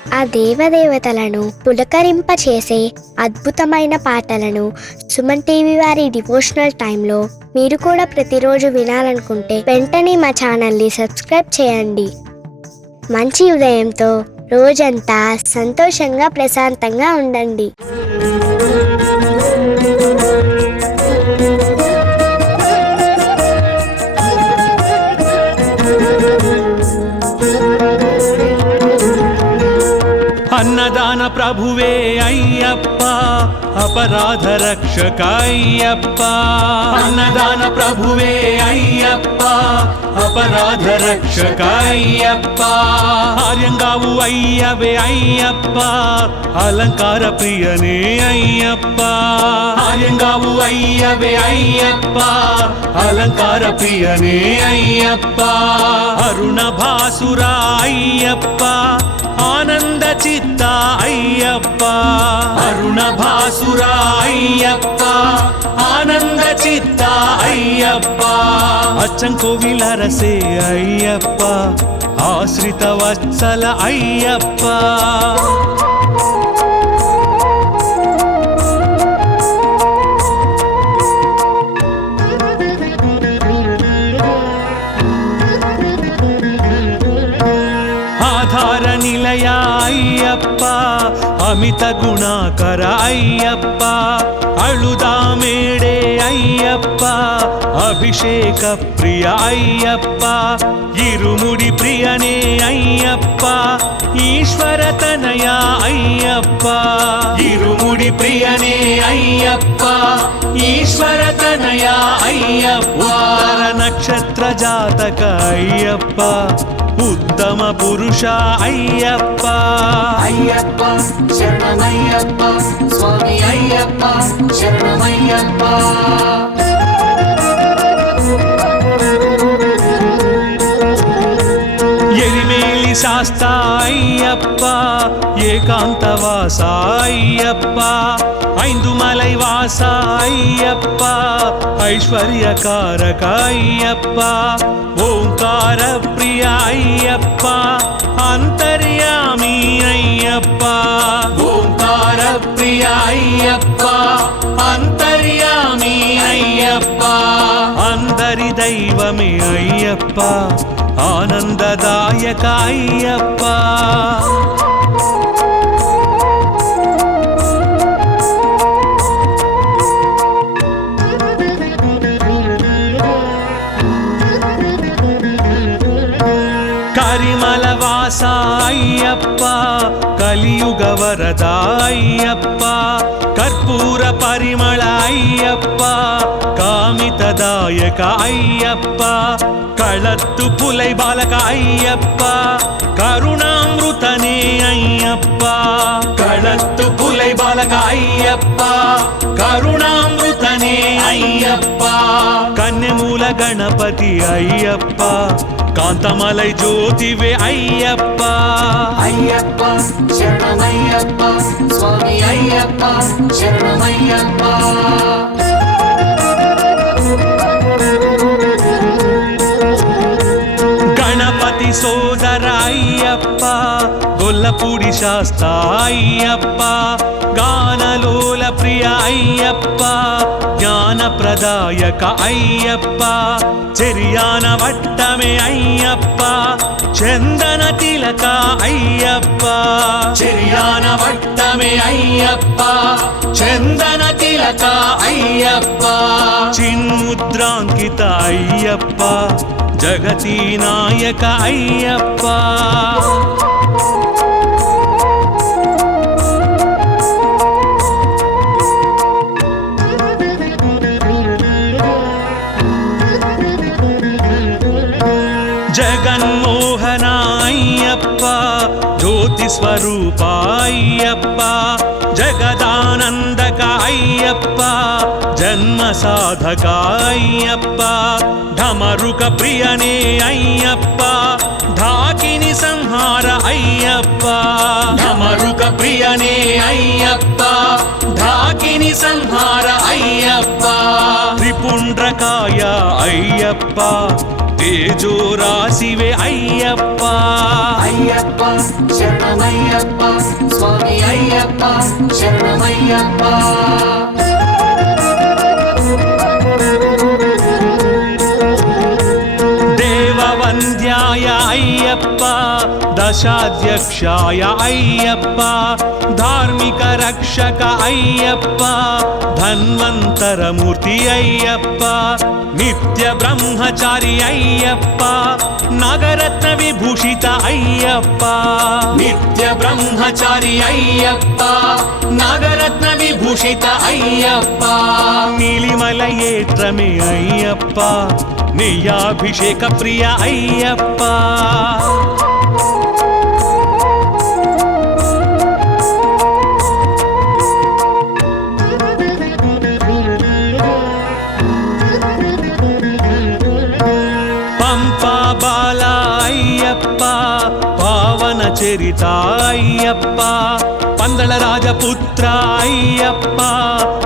ఆ దేవదేవతలను పులకరింపచేసే అద్భుతమైన పాటలను సుమన్ టీవీ వారి డివోషనల్ టైంలో మీరు కూడా ప్రతిరోజు వినాలనుకుంటే వెంటనే మా ఛానల్ని సబ్స్క్రైబ్ చేయండి. మంచి ఉదయంతో రోజంతా సంతోషంగా ప్రశాంతంగా ఉండండి. అన్నదాన ప్రభువే అయ్యప్ప, అపరాధ రక్షక అయ్యప్ప. అన్నదాన ప్రభువే అయ్యప్ప, అపరాధ రక్షక అయ్యప్ప. ఆర్యంగావు అయ్యవే అయ్యప్ప, అలంకార ప్రియనే అయ్యప్ప. ఆర్యంగావు అయ్యవే అయ్యప్ప, అలంకార ప్రియనే అయ్యప్ప. అరుణ భాసుర అయ్యప్ప, ఆనంద చిత్త అయ్యప్ప. అరుణ భాసుర అయ్యప్ప, ఆనంద చిత్త అయ్యప్ప. అచ్చంకోవిల రసే అయ్యప్ప, ఆశ్రిత వత్సల అయ్యప్ప. ఆధార నిలయ అయ్యప్ప, అమిత గుణాకర అయ్యప్ప. అళుదామేడే అయ్యప్ప, అభిషేక ప్రియ అయ్యప్ప. ఇరుముడి ప్రియనే అయ్యప్ప, ఈశ్వర తనయ అయ్యప్ప. ఇరుముడి ప్రియనే అయ్యప్ప, ఈశ్వర తనయ అయ్యప్ప. ఉత్తర నక్షత్ర జాతక అయ్యప్ప, ఉత్తమ పురుష అయ్యప్ప. అయ్యప్ప శరణమయ్యప్ప, స్వామి అయ్యప్ప శరణమయ్యప్ప. ఎరిమేలి శాస్త అయ్యప్ప, ఏకాంతవాస అయ్యప్ప. ఐందుమలై వాస అయ్యప్ప, ఐశ్వర్యకారక అయ్యప్ప. ఓంకార ప్రియ అయ్యప్ప, అంతర్యామి అయ్యప్ప. ఓంకార ప్రియ అయ్యప్ప, అంతర్యామి అయ్యప్ప. అందరి దైవమే అయ్యప్ప, ఆనందదాయక అయ్యప్ప. కరిమల వాస అయ్యప్ప, కలియుగ వరద అయ్యప్ప. కర్పూర పరిమళ అయ్యప్ప, కామితదాయక అయ్యప్ప. కళత్తు పులై బాలక అయ్యప్ప, కరుణామృతనే అయ్యప్ప. కళత్తు పులై బాలక అయ్యప్ప, కరుణామృతనే అయ్యప్ప. కన్యమూల గణపతి అయ్యప్ప, కాంతమలై జ్యోతివే అయ్యప్ప. అయ్యప్ప శరణమయ్యప్ప, స్వామి అయ్యప్ప శరణమయ్యప్ప. గణపతి సోదర అయ్యప్ప, గొల్లపూడి శాస్త అయ్యప్ప. గానలోల ప్రియ అయ్యప్ప, జ్ఞానప్రదాయక అయ్యప్ప. చెరియాన వట్టమే అయ్యప్ప, చందన తిలక అయ్యప్ప. చెరియాన వట్టమే అయ్యప్ప, చందన తిలక అయ్యప్ప. చిన్ముద్రాంకిత అయ్యప్ప, జగతి నాయక అయ్యప్ప. జగన్మోహన అయ్యప్ప, జ్యోతి స్వరూప అయ్యప్ప. జగదానందక అయ్యప్ప, జన్మ సాధక అయ్యప్ప. ఢమరుక ప్రియనే అయ్యప్ప, ఢాకిని సంహార అయ్యప్ప. ఢమరుక ప్రియనే అయ్యప్ప, ఢాకిని సంహార అయ్యప్ప. త్రిపుండ్రకాయ అయ్యప్ప, తేజో రాశివే అయ్యప్ప అయ్యప్ప శరణమయ్యప్ప స్వామి అయ్యప్ప శరణమయ్యప్ప దేవవంద్యాయ అయ్యప్ప దశాధ్యక్షాయ అయ్యప్ప ధార్మిక రక్షక అయ్యప్ప ధన్వంతరమూర్తి అయ్యప్ప నిత్య బ్రహ్మచారి అయ్యప్ప నగరత్న విభూషిత అయ్యప్ప నిత్య బ్రహ్మచారి అయ్యప్ప నగరత్న విభూషిత అయ్యప్ప నీలిమల ఏత్రమే అయ్యప్ప నెయ్యాభిషేక ప్రియ అయ్యప్ప పంపా బాల అయ్యప్ప పావన చరిత అయ్యప్ప పందళ రాజపుత్ర అయ్యప్ప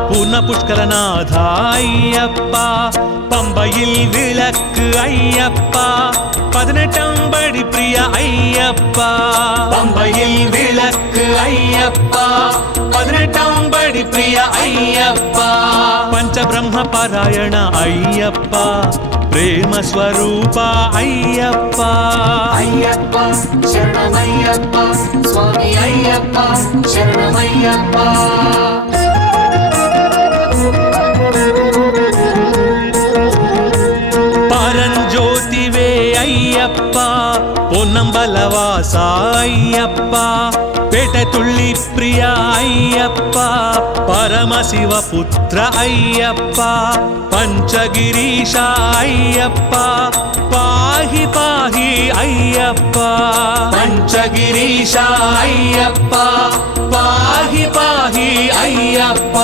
పూర్ణ పుష్కరనాథ అయ్యప్ప பம்பையில் விளக்கு ஐயப்பா 18 படி பிரிய ஐயப்பா பம்பையில் விளக்கு ஐயப்பா 18 படி பிரிய ஐயப்பா పంచ బ్రహ్మ పారాయణ అయ్యప్ప ప్రేమ స్వరూప అయ్యప్ప అయ్యప్ప శరణమయ్యప్ప స్వామి అయ్యప్ప శరణమయ్యప్ప పరంజ్యోతివే అయ్యప్ప పొన్నంబలవాస అయ్యప్ప పేట తుళ్ళి ప్రియ అయ్యప్ప పరమశివ పుత్ర అయ్యప్ప పంచగిరీశ అయ్యప్ప పాహి పాహి అయ్యప్ప పంచగిరీశ అయ్యప్ప పాహి పాహి అయ్యప్ప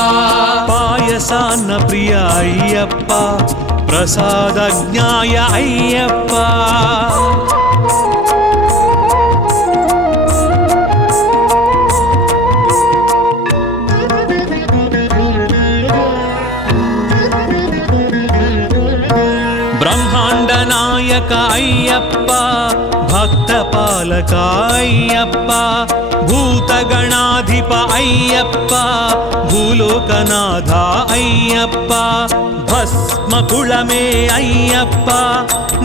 పాయసాన్న ప్రియ అయ్యప్ప ప్రసాదజ్ఞాయ అయ్యప్ప బ్రహ్మాండ నాయక అయ్యప్ప భక్త పాలక అయ్యప్ప భూతగణాధిప అయ్యప్ప భూలోకనాథ అయ్యప్ప భస్మకుళమే అయ్యప్ప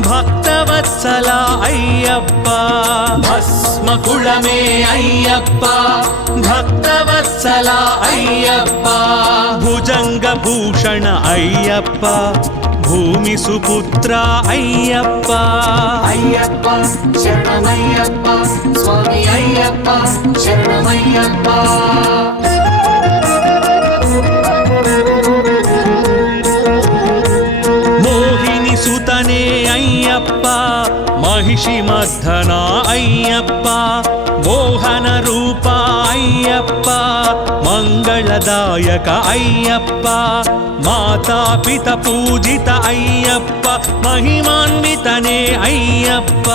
భక్తవత్సల అయ్యప్ప భస్మకుళమే అయ్యప్ప భక్తవత్సల అయ్యప్ప భుజంగ భూషణ అయ్యప్ప భూమి సుపుత్ర అయ్యప్ప అయ్యప్ప శరణమయ్యప్ప స్వామి అయ్యప్ప శరణమయ్యప్ప మోహిని సుతనే అయ్యప్ప మహిషి మర్ధన అయ్యప్ప మోహన రూప అయ్యప్ప మంగళదాయక అయ్యప్ప మాతా పిత పూజిత అయ్యప్ప మహిమాన్వితనే అయ్యప్ప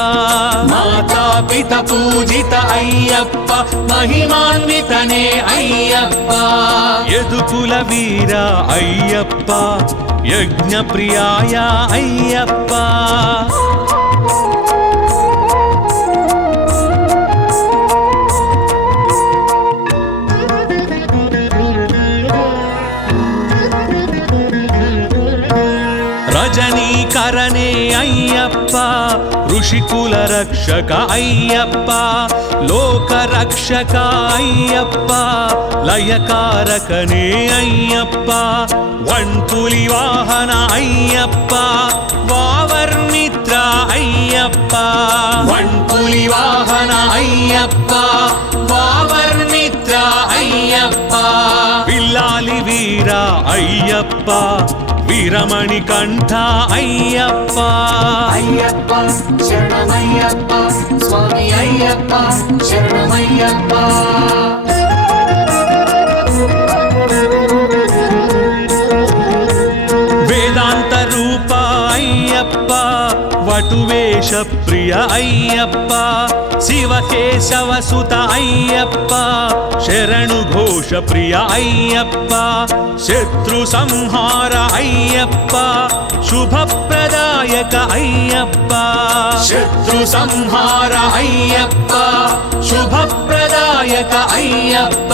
మాతా పిత పూజిత అయ్యప్ప మహిమాన్వితనే అయ్యప్ప యదుకుల వీర అయ్యప్ప యజ్ఞ ప్రియాయ అయ్యప్ప రజనీకరణే అయ్యప్ప ఋషికుల రక్షక అయ్యప్ప లోక రక్షక అయ్యప్ప లయకారకనే అయ్యప్ప వణ్పులి వాహన అయ్యప్ప వావర్మిత్ర అయ్యప్ప వణ్పులి వాహన అయ్యప్ప వావర్మిత్ర అయ్యప్ప విల్లాలి వీర అయ్యప్ప వీరమణి కంఠ అయ్యప్ప అయ్యప్ప శరణమయ్యప్ప స్వామి అయ్యప్ప శరణమయ్యప్ప వేదాంత రూప అయ్యప్ప వటువేష ప్రియ అయ్యప్ప శివకేశవ సుత అయ్యప్ప శరణు ఘోష ప్రియ అయ్యప్ప శత్రు సంహార అయ్యప్ప శుభప్రదాయక అయ్యప్ప శత్రు సంహార అయ్యప్ప శుభప్రదాయక అయ్యప్ప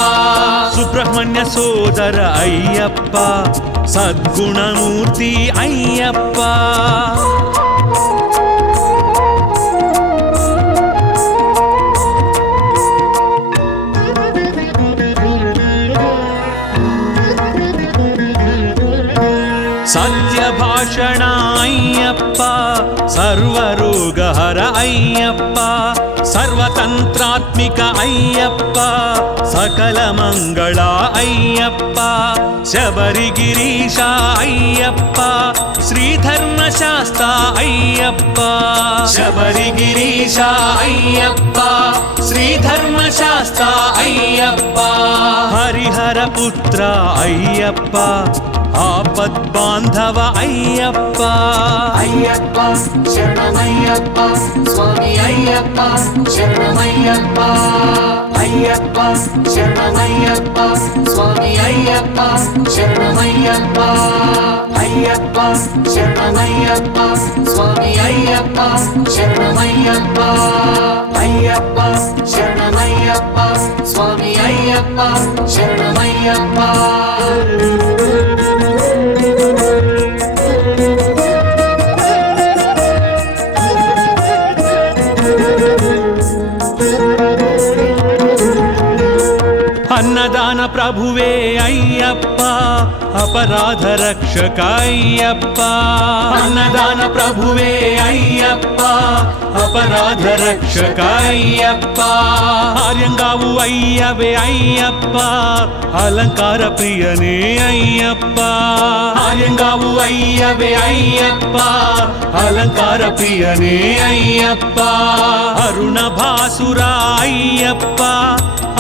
సుబ్రహ్మణ్య సోదర అయ్యప్ప సద్గుణమూర్తి అయ్యప్ప సత్యభాషణ అయ్యప్ప సర్వరోగహర అయ్యప్ప సర్వతంత్రాత్మిక అయ్యప్ప సకల మంగళ అయ్యప్ప శబరిగిరీశ అయ్యప్ప శ్రీధర్మశాస్త అయ్యప్ప శబరిగిరీశ అయ్యప్ప శ్రీధర్మశాస్త అయ్యప్ప హరిహర పుత్ర అయ్యప్ప ఆపద్బాంధవ అయ్యప్ప అయ్యప్ప శరణమయ్యప్ప స్వామి అయ్యప్ప శరణమయ్యప్ప అయ్యప్ప శరణమయ్యప్ప స్వామి అయ్యప్ప శరణమయ్యప్ప అయ్యప్ప శరణమయ్యప్ప స్వామి అయ్యప్ప శరణమయ్యప్ప అయ్యప్ప శరణమయ్యప్ప స్వామి అయ్యప్ప శరణమయ్యప్ప అన్నదాన ప్రభువే అయ్యప్ప అపరాధ రక్షక అయ్యప్ప అన్నదాన ప్రభువే అయ్యప్ప అపరాధ రక్షక అయ్యప్ప ఆర్యంగావు అయ్యవే అయ్యప్ప అలంకార ప్రియనే అయ్యప్ప ఆర్యంగావు అయ్యవే అయ్యప్ప అలంకార ప్రియనే అయ్యప్ప అరుణ భాసుర అయ్యప్ప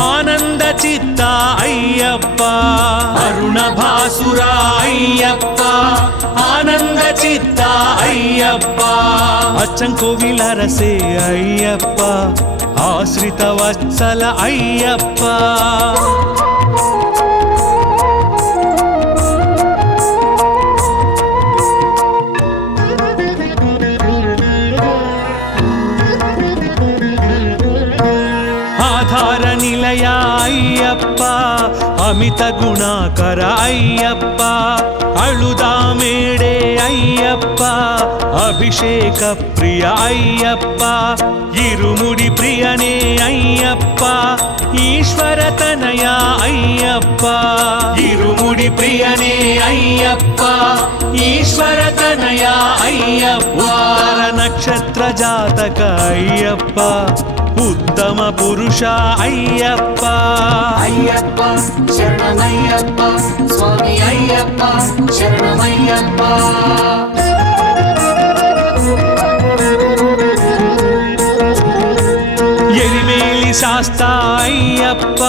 ఆనంద చిత్త అయ్యప్ప అరుణ భాసుర అయ్యప్ప ఆనంద చిత్త అయ్యప్ప అచ్చంకోవిల రసే అయ్యప్ప ఆశ్రిత వత్సల అయ్యప్ప ఆధార నిలయ అయ్యప్ప అమిత గుణాకర అయ్యప్ప అళుదామేడే అయ్యప్ప అభిషేక ప్రియ అయ్యప్ప ఇరుముడి ప్రియనే అయ్యప్ప ఈశ్వర తనయ అయ్యప్ప ఇరుముడి ప్రియనే అయ్యప్ప ఈశ్వర తనయ అయ్యప్ప నక్షత్ర జాతక అయ్యప్ప ఉత్తమ పురుష అయ్యప్ప అయ్యప్ప శరణమయ్యప్ప స్వామి అయ్యప్ప శరణమయ్యప్ప ఎరిమేలి శాస్త అయ్యప్ప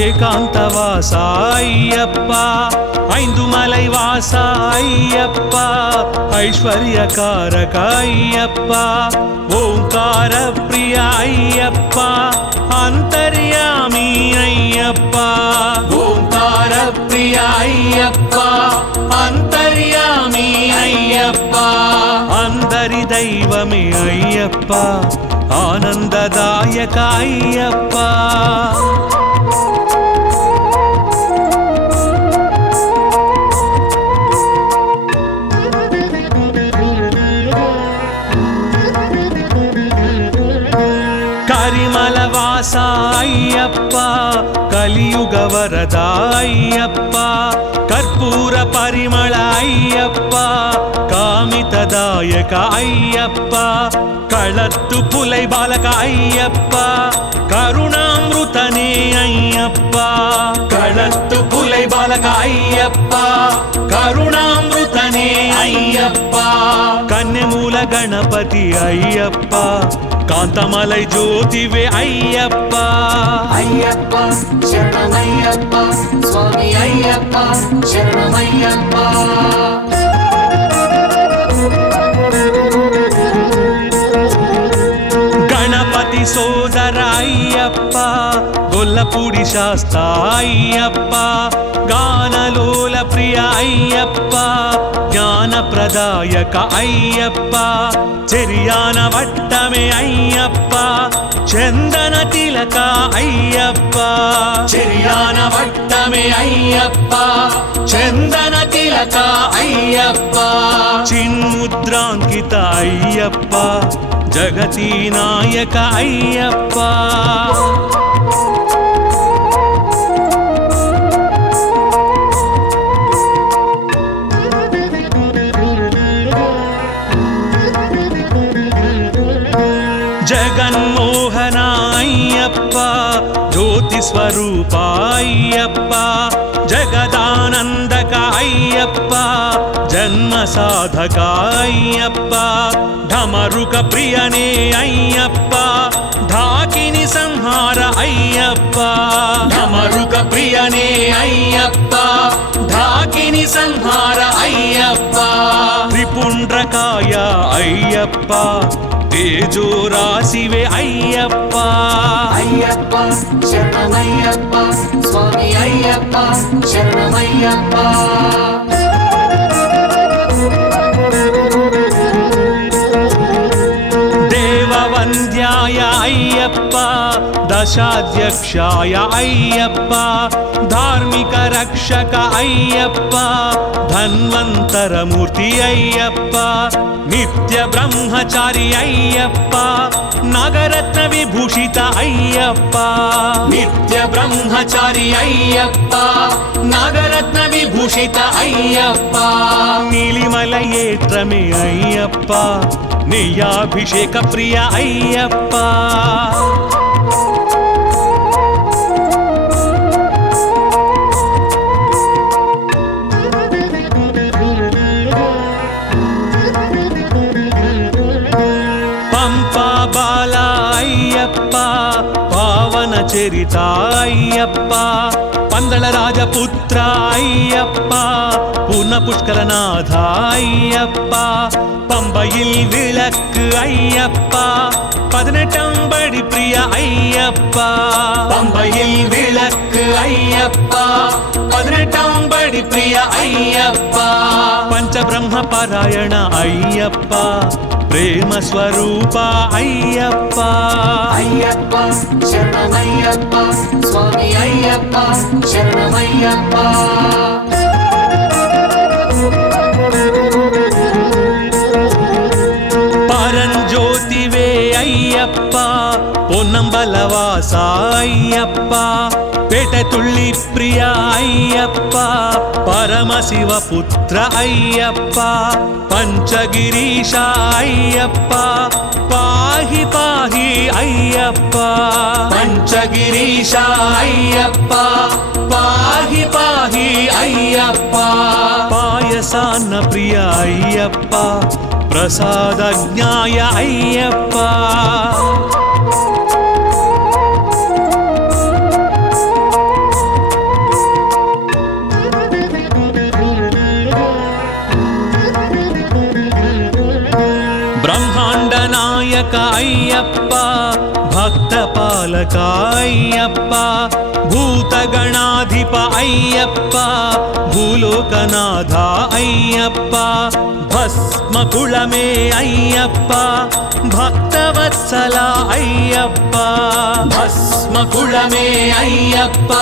ఏకాంతవాస అయ్యప్ప ఐందుమలై వాస అయ్యప్ప ఐశ్వర్యకారక అయ్యప్ప ఓంకార ప్రియ అయ్యప్ప అంతర్యామి అయ్యప్ప ఓంకార ప్రియ అయ్యప్ప అంతర్యామి అయ్యప్ప అందరి దైవమే అయ్యప్ప ఆనందదాయక అయ్యప్ప కరిమల వాస అయ్యప్ప కలియుగ వరద అయ్యప్ప కర్పూర పరిమళ అయ్యప్ప కామితదాయక అయ్యప్ప కళత్తు పులై బాలక అయ్యప్ప కరుణామృతనే అయ్యప్ప కళత్తు పులై బాలక అయ్యప్ప కరుణామృతనే అయ్యప్ప కన్యమూల గణపతి అయ్యప్ప కాంతమలై జ్యోతివే అయ్యప్ప అయ్యప్ప శరణమయ్యప్ప స్వామి అయ్యప్ప శరణమయ్యప్ప గణపతి సోదర శ్రీధర అయ్యప్ప గొల్లపూడి శాస్త అయ్యప్ప గానలోల ప్రియ అయ్యప్ప జ్ఞానప్రదాయక అయ్యప్ప చెరియాన వట్టమే అయ్యప్ప చందన తిలక అయ్యప్ప చెరియాన వట్టమే అయ్యప్ప చందన తిలక అయ్యప్ప చిన్ముద్రాంకిత అయ్యప్ప జగతి నాయక అయ్యప్ప జగన్మోహన అయ్యప్ప జ్యోతి స్వరూప అయ్యప్ప జగదానందక అయ్యప్ప జన్మ సాధక అయ్యప్ప ఢమరుక ప్రియనే అయ్యప్ప ఢాకిని సంహార అయ్యప్ప ఢమరుక ప్రియనే అయ్యప్ప ఢాకిని సంహార అయ్యప్ప త్రిపుండ్రకాయ అయ్యప్ప తేజో రాశివే అయ్యప్ప అయ్యప్ప శరణమయ్యప్ప స్వామి అయ్యప్ప శరణమయ్యప్ప దేవవంద్యాయ అయ్యప్ప దశాధ్యక్షాయ అయ్యప్ప ధార్మిక రక్షక అయ్యప్ప ధన్వంతరమూర్తి అయ్యప్ప నిత్య బ్రహ్మచారి అయ్యప్ప నగరత్న విభూషిత అయ్యప్ప నిత్య బ్రహ్మచారి అయ్యప్ప నగరత్న విభూషిత అయ్యప్ప నీలిమల ఏత్రమే అయ్యప్ప నెయ్యాభిషేక ప్రియ అయ్యప్ప పంపా బాల అయ్యప్ప పావన చరిత అయ్యప్ప పందళ రాజపుత్ర అయ్యప్ప పూర్ణ పుష్కరనాథ అయ్యప్ప பம்பையில் விளக்கு ஐயப்பா 18 படி பிரிய ஐயப்பா பம்பையில் விளக்கு ஐயப்பா 18 படி பிரிய ஐயப்பா பஞ்சபிரம்ம பாராயண ஐயப்பா ప్రేమ స్వరూప అయ్యప్ప అయ్యప్ప శరణమయ్యప్ప స్వామి అయ్యప్ప శరణమయ్యప్ప పరంజ్యోతివే అయ్యప్ప పొన్నంబలవాస అయ్యప్ప పేటతుళ్ళి ప్రియ అయ్యప్ప పరమశివ పుత్ర అయ్యప్ప పంచగిరీశ అయ్యప్ప పాహి పాహి అయ్యప్ప పంచగిరీశ అయ్యప్ప పాహి పాహి అయ్యప్ప పాయసాన్న ప్రియ అయ్యప్ప ప్రసాదజ్ఞాయ అయ్యప్ప బ్రహ్మాండ నాయక అయ్యప్ప భక్త పాలక అయ్యప్ప భూతగణాధిప అయ్యప్ప భూలోకనాథ అయ్యప్ప భస్మకుళమే అయ్యప్ప భక్తవత్సల అయ్యప్ప భస్మకుళమే అయ్యప్ప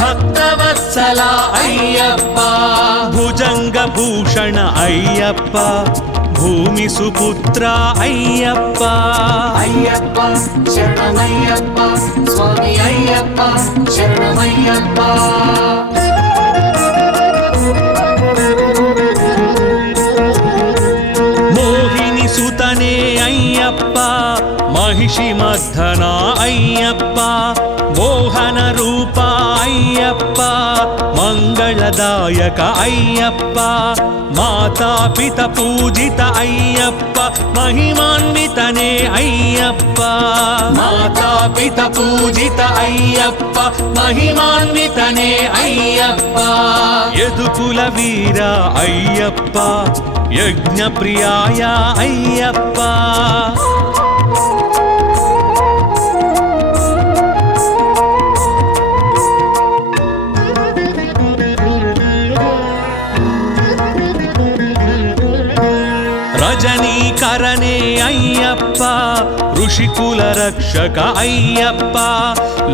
భక్తవత్సల అయ్యప్ప భుజంగ భూషణ అయ్యప్ప భూమి సుపుత్ర అయ్యప్ప అయ్యప్ప శరణమయ్యప్ప స్వామి అయ్యప్ప శరణమయ్యప్ప మోహిని సుతనే అయ్యప్ప మహిషి మర్ధన అయ్యప్ప మోహన రూప అయ్యప్ప మంగళదాయక అయ్యప్ప మాతాపిత పూజిత అయ్యప్ప మహిమాన్వితనే అయ్యప్ప మాతాపిత పూజిత అయ్యప్ప మహిమాన్వితనే అయ్యప్ప యదుకుల వీర అయ్యప్ప యజ్ఞ ప్రియాయ అయ్యప్ప ఋషికుల రక్షక అయ్యప్ప,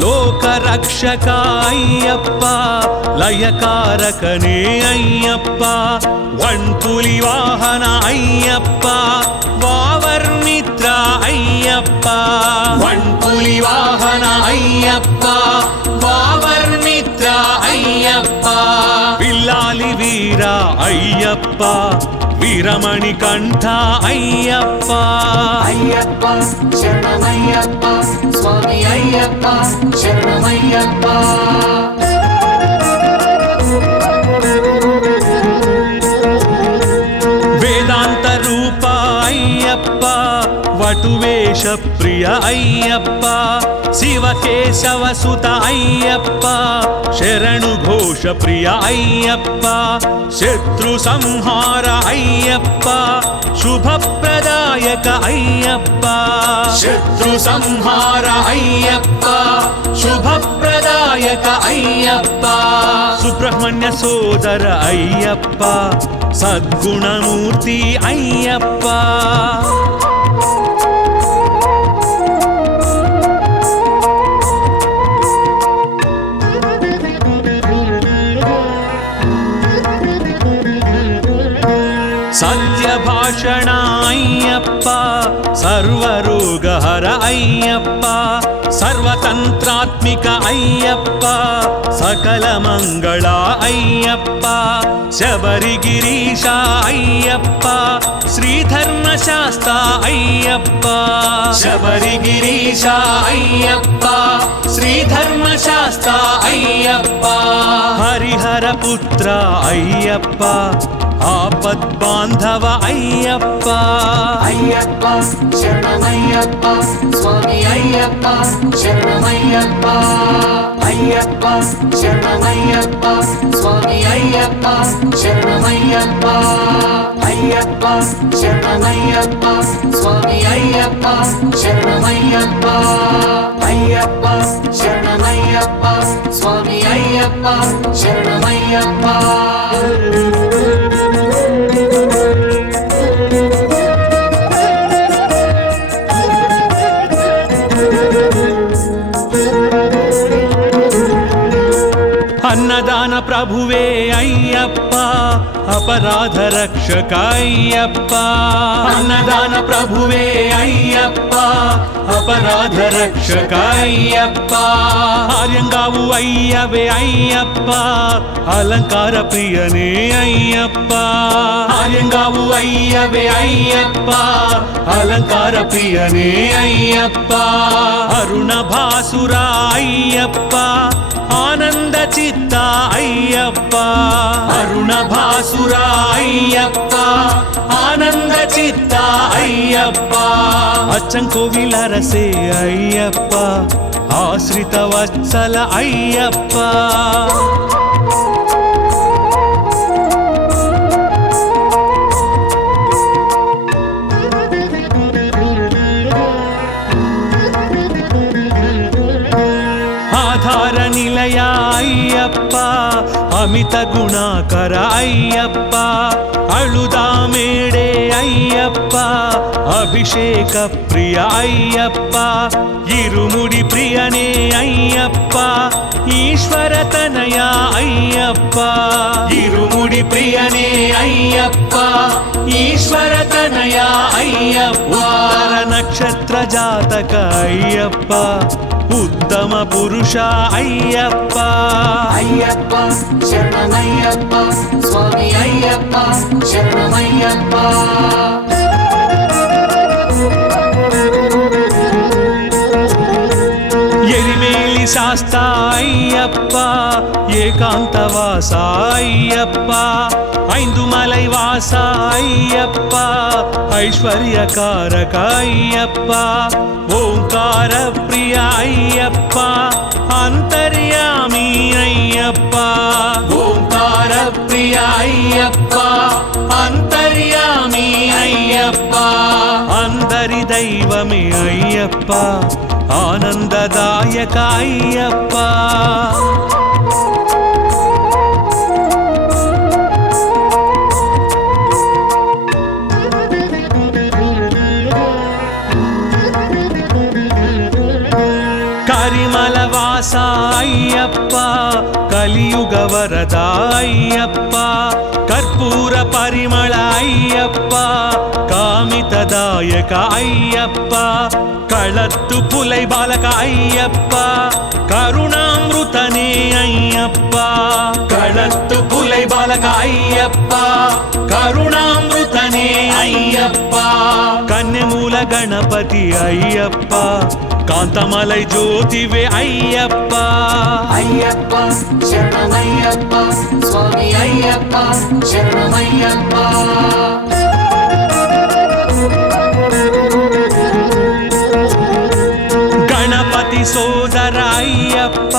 లోక రక్షక అయ్యప్ప, లయకారకనే అయ్యప్ప, వణ్పులి వాహన అయ్యప్ప, వావర్మిత్ర అయ్యప్ప, వణ్పులి వాహన అయ్యప్ప, వావర్మిత్ర అయ్యప్ప, పిల్లాలి వీర అయ్యప్ప, వీరమణి కంఠ అయ్యప్ప. అయ్యప్ప శరణమయ్యప్ప స్వామి అయ్యప్ప శరణమయ్యప్ప. వేదాంత రూప అయ్యప్ప, వటువేష ప్రియ అయ్యప్ప, శివకేశవ సుత అయ్యప్ప, శరణు ఘోష ప్రియ అయ్యప్ప, శత్రు సంహార అయ్యప్ప, శుభప్రదాయక అయ్యప్ప, శత్రు సంహార అయ్యప్ప, శుభప్రదాయక అయ్యప్ప, సుబ్రహ్మణ్య సోదర అయ్యప్ప, సద్గుణమూర్తి అయ్యప్ప. సత్యభాషణ అయ్యప్ప, సర్వరోగహర అయ్యప్ప, సర్వతంత్రాత్మిక అయ్యప్ప, సకల మంగళ అయ్యప్ప, శబరిగిరీశ అయ్యప్ప, శ్రీధర్మశాస్త్ర అయ్యప్ప, శబరిగిరీశ అయ్యప్ప, శ్రీధర్మశాస్త్ర అయ్యప్ప, హరిహర పుత్ర అయ్యప్ప, ఆపద్బాంధవ అయ్యప్ప. అయ్యప్ప శరణమయ్యప్ప స్వామి అయ్యప్ప శరణమయ్యప్ప. అయ్యప్ప శరణమయ్యప్ప స్వామి అయ్యప్ప శరణమయ్యప్ప. అయ్యప్ప శరణమయ్యప్ప స్వామి అయ్యప్ప శరణమయ్యప్ప. అయ్యప్ప శరణమయ్యప్ప స్వామి అయ్యప్ప శరణమయ్యప్ప. అన్నదాన ప్రభువే అయ్యప్ప, అపరాధ రక్షక అయ్యప్ప, అన్నదాన ప్రభువే అయ్యప్ప, అపరాధ రక్షక అయ్యప్ప, ఆర్యంగావు అయ్యవే అయ్యప్ప, అలంకార ప్రియనే అయ్యప్ప, ఆర్యంగావు అయ్యవే అయ్యప్ప, అలంకార ప్రియనే అయ్యప్ప, అరుణ భాసుర అయ్యప్ప, ఆనంద చిత్త అయ్యప్ప, అరుణ భాసుర అయ్యప్ప, ఆనంద చిత్త అయ్యప్ప, అచ్చంకోవిల రసే అయ్యప్ప, ఆశ్రిత వత్సల అయ్యప్ప. ఆధార నిలయ అయ్యప్ప, అమిత గుణాకర అయ్యప్ప, అళుదామేడే అయ్యప్ప, అభిషేక ప్రియ అయ్యప్ప, ఇరుముడి ప్రియనే అయ్యప్ప, ఈశ్వర తనయ అయ్యప్ప, ఇరుముడి ప్రియనే అయ్యప్ప, ఈశ్వర తనయ అయ్యప్ప, ఉత్తర నక్షత్ర జాతక అయ్యప్ప, ఉత్తమ పురుష అయ్యప్ప. అయ్యప్ప శరణమయ్యప్ప స్వామి అయ్యప్ప శరణమయ్యప్ప. ఎరిమేలి శాస్త అయ్యప్ప, ఏకాంతవాస అయ్యప్ప, ఐందుమలై వాస అయ్యప్ప, ఐశ్వర్యకారక అయ్యప్ప, ఓంకార ప్రియ అయ్యప్ప, అంతర్యామి అయ్యప్ప, ఓంకార ప్రియ అయ్యప్ప, అంతర్యామి అయ్యప్ప, అందరి దైవమే అయ్యప్ప, ఆనందదాయక అయ్యప్ప. శబరిమల వాస అయ్యప్ప కలియుగ వరద అయ్యప్ప కర్పూర పరిమళ అయ్యప్ప కామితదాయక అయ్యప్ప కళత్తు పులై బాలక అయ్యప్ప కరుణామృతనే అయ్యప్ప కళత్తు పులై బాలక అయ్యప్ప కరుణామృతనే అయ్యప్ప కన్యమూల గణపతి అయ్యప్ప కాంతమలై జ్యోతివే అయ్యప్ప అయ్యప్ప శరణమయ్యప్ప స్వామి అయ్యప్ప శరణమయ్యప్ప గణపతి సోదర అయ్యప్ప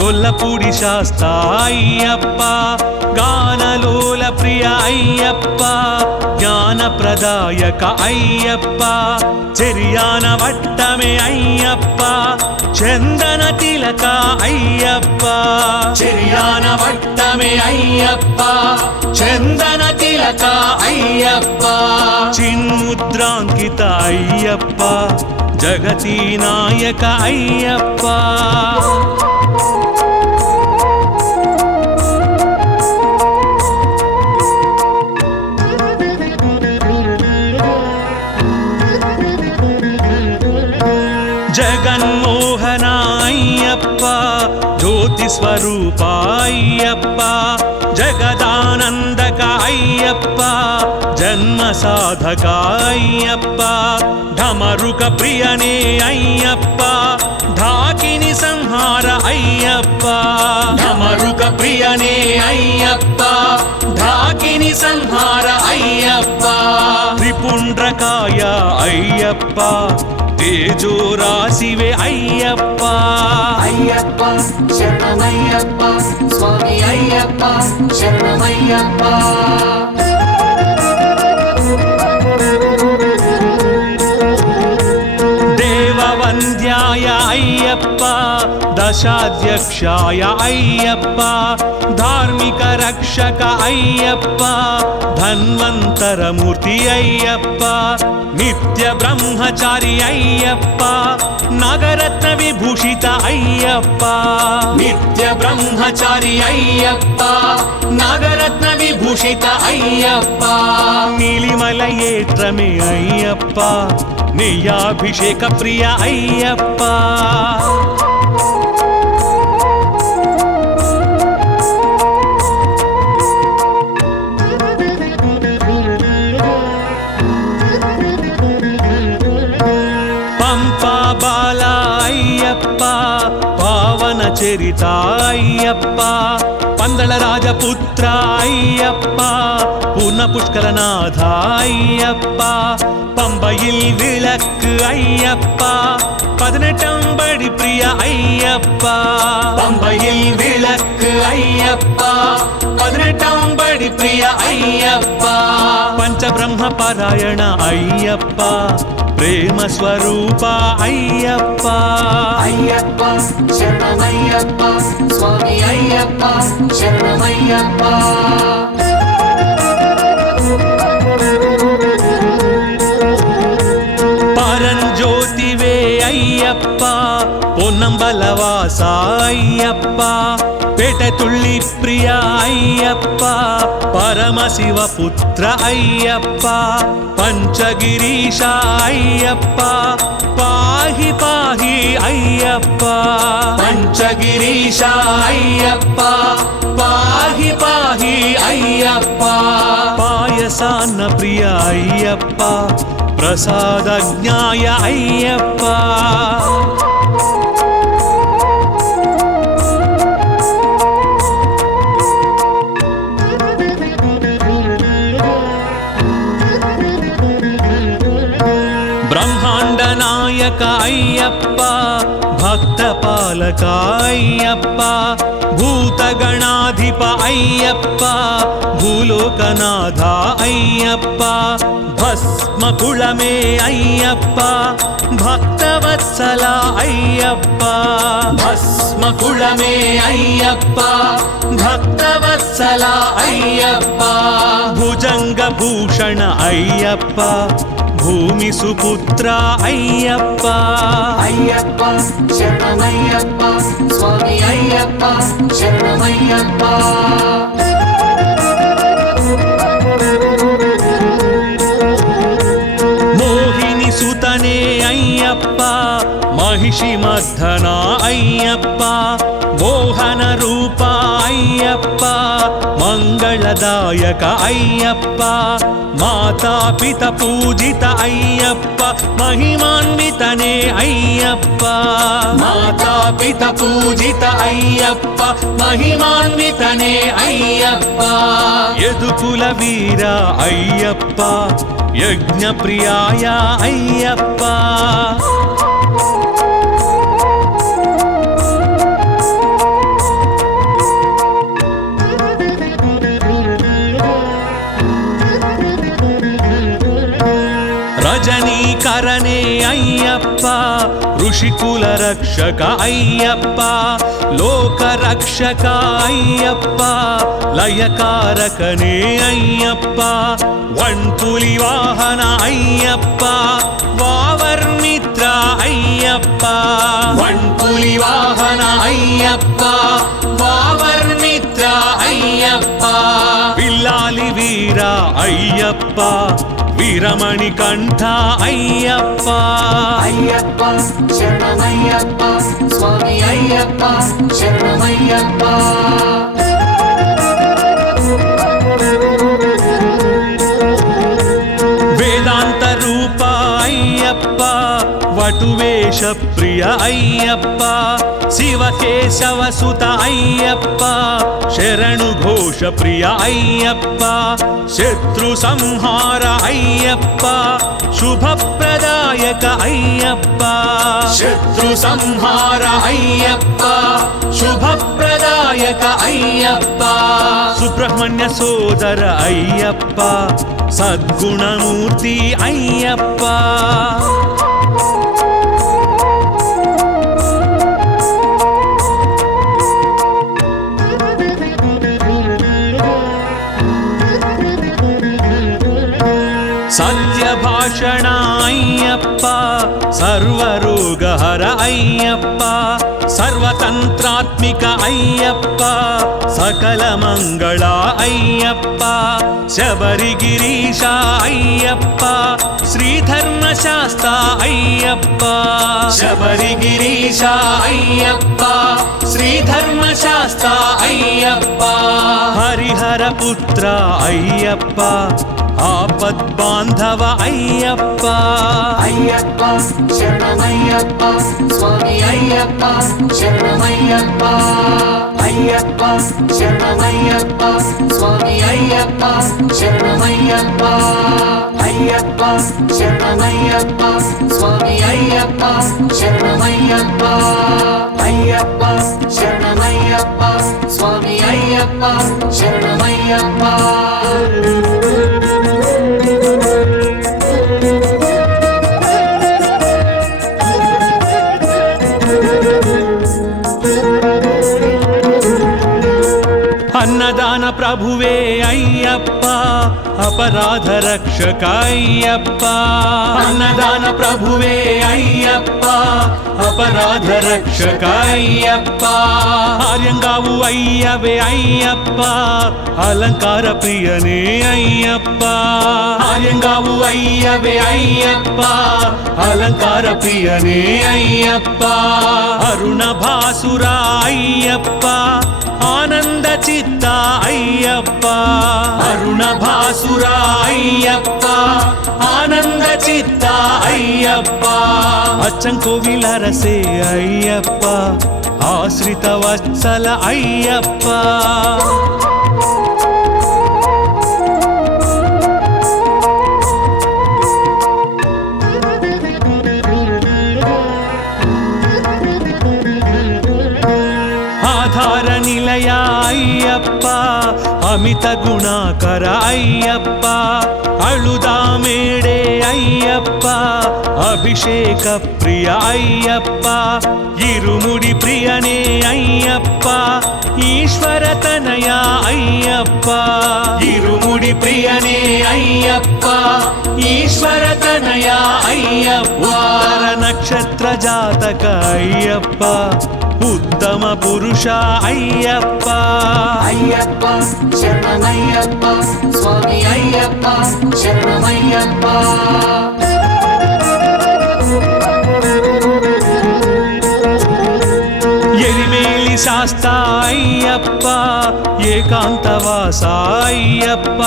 గొల్లపూడి శాస్త అయ్యప్ప గానలోల ప్రియ అయ్యప్ప జ్ఞానప్రదాయక అయ్యప్ప చెరియాన వట్టమే అయ్యప్ప చందన తిలక అయ్యప్ప చెరియాన వట్టమే అయ్యప్ప చందన తిలక అయ్యప్ప చిన్ముద్రాంకిత అయ్యప్ప జగతి నాయక అయ్యప్ప జగన్మోహన అయ్యప్ప జ్యోతి స్వరూప అయ్యప్ప జగదానందక అయ్యప్ప జన్మ సాధక అయ్యప్ప ఢమరుక ప్రియనే అయ్యప్ప ఢాకిని సంహార అయ్యప్ప ఢమరుక ప్రియనే అయ్యప్ప ఢాకిని సంహార అయ్యప్ప త్రిపుండ్రకాయ అయ్యప్ప తేజో రాశివే అయ్యప్ప అయ్యప్ప శరణమయ్యప్ప స్వామి అయ్యప్ప శరణమయ్యప్ప దేవవంద్యాయ అయ్యప్ప దశాధ్యక్షాయ అయ్యప్ప ధార్మిక రక్షక అయ్యప్ప ధన్వంతరమూర్తి అయ్యప్ప నిత్య బ్రహ్మచారి అయ్యప్ప నగరత్న విభూషిత అయ్యప్ప నిత్య బ్రహ్మచారి అయ్యప్ప నగరత్న విభూషిత అయ్యప్ప నీలిమల ఏత్రమే అయ్యప్ప నెయ్యాభిషేక ప్రియ అయ్యప్ప పంపా బాల అయ్యప్ప పావన చరిత అయ్యప్ప పందళ రాజపుత్ర అయ్యప్ప పూర్ణ పుష్కలనాథ అయ్యప్ప பம்பையில் விளக்கு ஐயப்பா 18 படி பிரிய ஐயப்பா பம்பையில் விளக்கு ஐயப்பா 18 படி பிரிய ஐயப்பா பஞ்சபிரம்ம பாராயண ஐயப்பா ప్రేమ స్వరూప అయ్యప్ప అయ్యప్ప శరణమయ్యప్ప స్వామి అయ్యప్ప శరణమయ్యప్ప పరంజ్యోతివే అయ్యప్ప పొన్నంబలవాస అయ్యప్ప పేటతుళ్ళి ప్రియ అయ్యప్ప పరమశివ పుత్ర అయ్యప్ప పంచగిరీశ అయ్యప్ప పాహి పాహి అయ్యప్ప పంచగిరీశ అయ్యప్ప పాహి పాహి అయ్యప్ప పాయసాన్న ప్రియ అయ్యప్ప ప్రసాదజ్ఞాయ అయ్యప్ప బ్రహ్మాండ నాయక అయ్యప్ప భక్త పాలక అయ్యప్ప భూతగణాధిప అయ్యప్ప భూలోకనాథ అయ్యప్ప భస్మకుళమే అయ్యప్ప భక్తవత్సల అయ్యప్ప భస్మకుళమే అయ్యప్ప భక్తవత్సల అయ్యప్ప భుజంగ భూషణ అయ్యప్ప భూమి సుపుత్ర అయ్యప్ప అయ్యప్ప శరణమయ్యప్ప స్వామి అయ్యప్ప శరణమయ్యప్ప మోహిని సుతనే అయ్యప్ప మహిషి మర్దన అయ్యప్ప మోహన రూప అయ్యప్ప మంగళదాయక అయ్యప్ప మాతాపిత పూజిత అయ్యప్ప మహిమాన్వితనే అయ్యప్ప మాతాపిత పూజిత అయ్యప్ప మహిమాన్వితనే అయ్యప్ప యదుకుల వీర అయ్యప్ప యజ్ఞ ప్రియాయ అయ్యప్ప రజనీకరణే అయ్యప్ప ఋషికుల రక్షక అయ్యప్ప లోక రక్షక అయ్యప్ప లయకారకనే అయ్యప్ప వన్పులి వాహన అయ్యప్ప వావర్మిత్ర అయ్యప్ప వన్పులి వాహన అయ్యప్ప వావర్మిత్ర అయ్యప్ప పిల్లాలి వీర అయ్యప్ప వీరమణి కంఠ అయ్యప్ప అయ్యప్ప శరణమయ్యప్ప స్వామి అయ్యప్ప శరణమయ్యప్ప వేదాంత రూప అయ్యప్ప వటువేష ప్రియ అయ్యప్ప శివకేశవ సుత అయ్యప్ప శరణు ఘోష ప్రియ అయ్యప్ప శత్రు సంహార అయ్యప్ప శుభప్రదాయక అయ్యప్ప శత్రు సంహార అయ్యప్ప శుభప్రదాయక అయ్యప్ప సుబ్రహ్మణ్య సోదర అయ్యప్ప సద్గుణమూర్తి అయ్యప్ప సత్యభాషణ అయ్యప్ప సర్వరోగహర అయ్యప్ప సర్వతంత్రాత్మిక అయ్యప్ప సకల మంగళ అయ్యప్ప శబరిగిరీశ అయ్యప్ప శ్రీధర్మశాస్త్ర అయ్యప్ప శబరిగిరీశ అయ్యప్ప శ్రీధర్మశాస్త్ర అయ్యప్ప హరిహర పుత్ర అయ్యప్ప ఆపద్బాంధవ అయ్యప్ప అయ్యప్ప శరణమయ్యప్ప స్వామి అయ్యప్ప శరణమయ్యప్ప అయ్యప్ప శరణమయ్యప్ప స్వామి అయ్యప్ప శరణమయ్యప్ప అయ్యప్ప శరణమయ్యప్ప స్వామి అయ్యప్ప శరణమయ్యప్ప అయ్యప్ప శరణమయ్యప్ప స్వామి అయ్యప్ప శరణమయ్యప్ప అన్నదాన ప్రభువే అయ్యప్ప అపరాధ రక్షక అయ్యప్ప అన్నదాన ప్రభువే అయ్యప్ప అపరాధ రక్షక అయ్యప్ప ఆర్యంగావు అయ్యవే అయ్యప్ప అలంకార ప్రియనే అయ్యప్ప ఆర్యంగావు అయ్యవే అయ్యప్ప అలంకార ప్రియనే అయ్యప్ప అరుణ భాసుర అయ్యప్ప ఆనంద చిత్త అయ్యప్ప అరుణ భాసుర అయ్యప్ప ఆనంద చిత్త అయ్యప్ప అచ్చంకోవిలరసే అయ్యప్ప ఆశ్రిత వత్సల అయ్యప్ప ఆధార నిలయ అయ్యప్ప అమిత గుణాకర అయ్యప్ప అళుదామేడే అయ్యప్ప అభిషేక ప్రియ అయ్యప్ప ఇరుముడి ప్రియనే అయ్యప్ప ఈశ్వర తనయ అయ్యప్ప ఇరుముడి ప్రియనే అయ్యప్ప ఈశ్వర తనయ అయ్యప్ప ఉత్తర నక్షత్ర జాతక అయ్యప్ప ఉత్తమ పురుష అయ్యప్ప అయ్యప్ప శరణమయ్యప్ప స్వామి అయ్యప్ప శరణమయ్యప్ప ఎరిమేలి శాస్త అయ్యప్ప ఏకాంతవాస అయ్యప్ప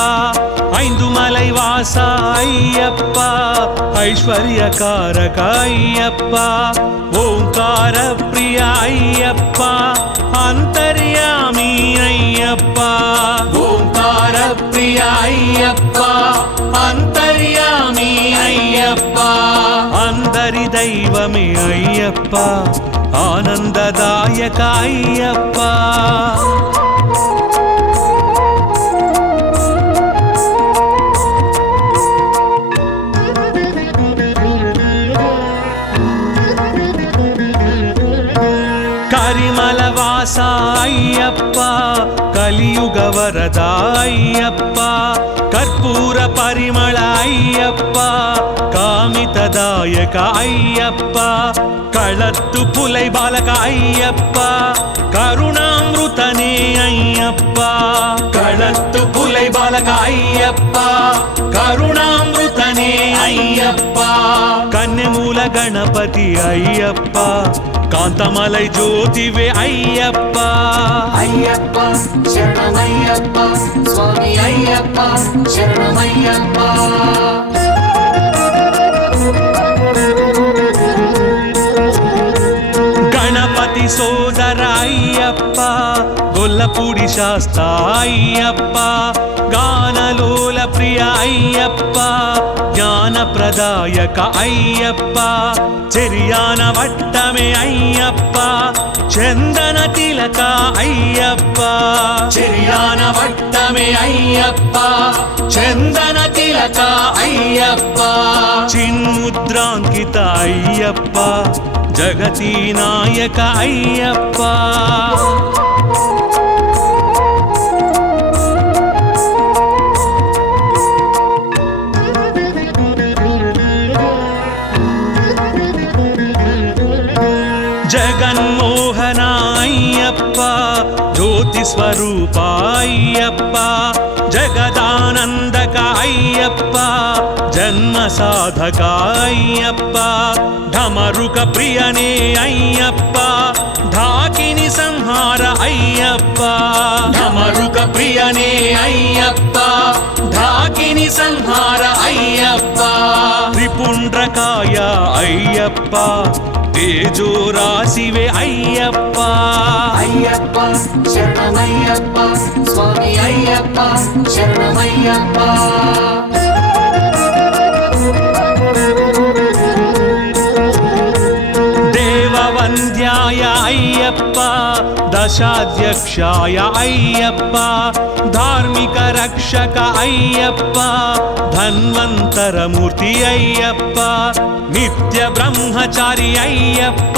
ఐందుమలై వాస అయ్యప్ప ఐశ్వర్యకారక అయ్యప్ప ఓంకార ప్రియ అయ్యప్ప అంతర్యామి అయ్యప్ప ఓంకార ప్రియ అయ్యప్ప అంతర్యామి అయ్యప్ప అందరి దైవమే అయ్యప్ప ఆనందదాయక అయ్యప్ప కరిమల వాస అయ్యప్ప కలియుగ వరద అయ్యప్ప కర్పూర పరిమళ అయ్యప్ప కామితదాయక అయ్యప్ప కళత్తు పులై బాలక అయ్యప్ప కరుణామృతనే అయ్యప్ప కళత్తు పులై బాలక అయ్యప్ప కరుణామృతనే అయ్యప్ప కన్యమూల గణపతి అయ్యప్ప కాంతమలై జ్యోతివే అయ్యప్ప అయ్యప్ప శరణమయ్యప్ప స్వామి అయ్యప్ప శరణమయ్యప్ప గణపతి సోదర అయ్యప్ప గొల్లపూడి శాస్త అయ్యప్ప గానలోల ప్రియ అయ్యప్ప జ్ఞానప్రదాయక అయ్యప్ప చెరియాన వట్టమే అయ్యప్ప చందన తిలక అయ్యప్ప చెరియాన వట్టమే అయ్యప్ప చందన తిలక అయ్యప్ప చిన్ముద్రాంకిత అయ్యప్ప జగతి నాయక అయ్యప్ప జగన్మోహన అయ్యప్ప జ్యోతి స్వరూప అయ్యప్ప జగదానందక అయ్యప్ప జన్మ సాధక అయ్యప్ప ఢమరుక ప్రియనే అయ్యప్ప ఢాకిని సంహార అయ్యప్ప ఢమరుక ప్రియనే అయ్యప్ప ఢాకిని సంహార అయ్యప్ప త్రిపుండ్రకాయ అయ్యప్ప తేజో రాశివే అయ్యప్ప అయ్యప్ప శరణమయ్యప్ప స్వామి అయ్యప్ప శరణమయ్యప్ప దేవవంద్యాయ అయ్యప్ప దశాధ్యక్షాయ అయ్యప్ప ధార్మిక రక్షక అయ్యప్ప ధన్వంతరమూర్తి అయ్యప్ప నిత్య బ్రహ్మచారి అయ్యప్ప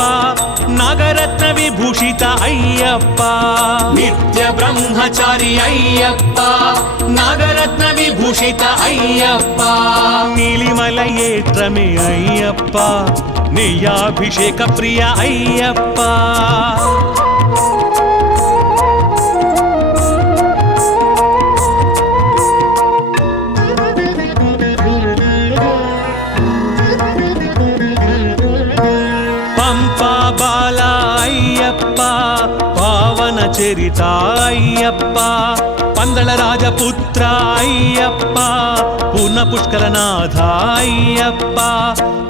నాగరత్న విభూషిత అయ్యప్ప నిత్య బ్రహ్మచారి అయ్యప్ప నాగరత్న విభూషిత అయ్యప్ప నీలిమల ఏట్రమే అయ్యప్ప నెయ్యాభిషేక ప్రియ అయ్యప్ప పంపా బాల అయ్యప్ప పావన చరిత అయ్యప్ప పందళ రాజపుత్ర అయ్యప్ప పూర్ణ పుష్కరనాథ అయ్యప్ప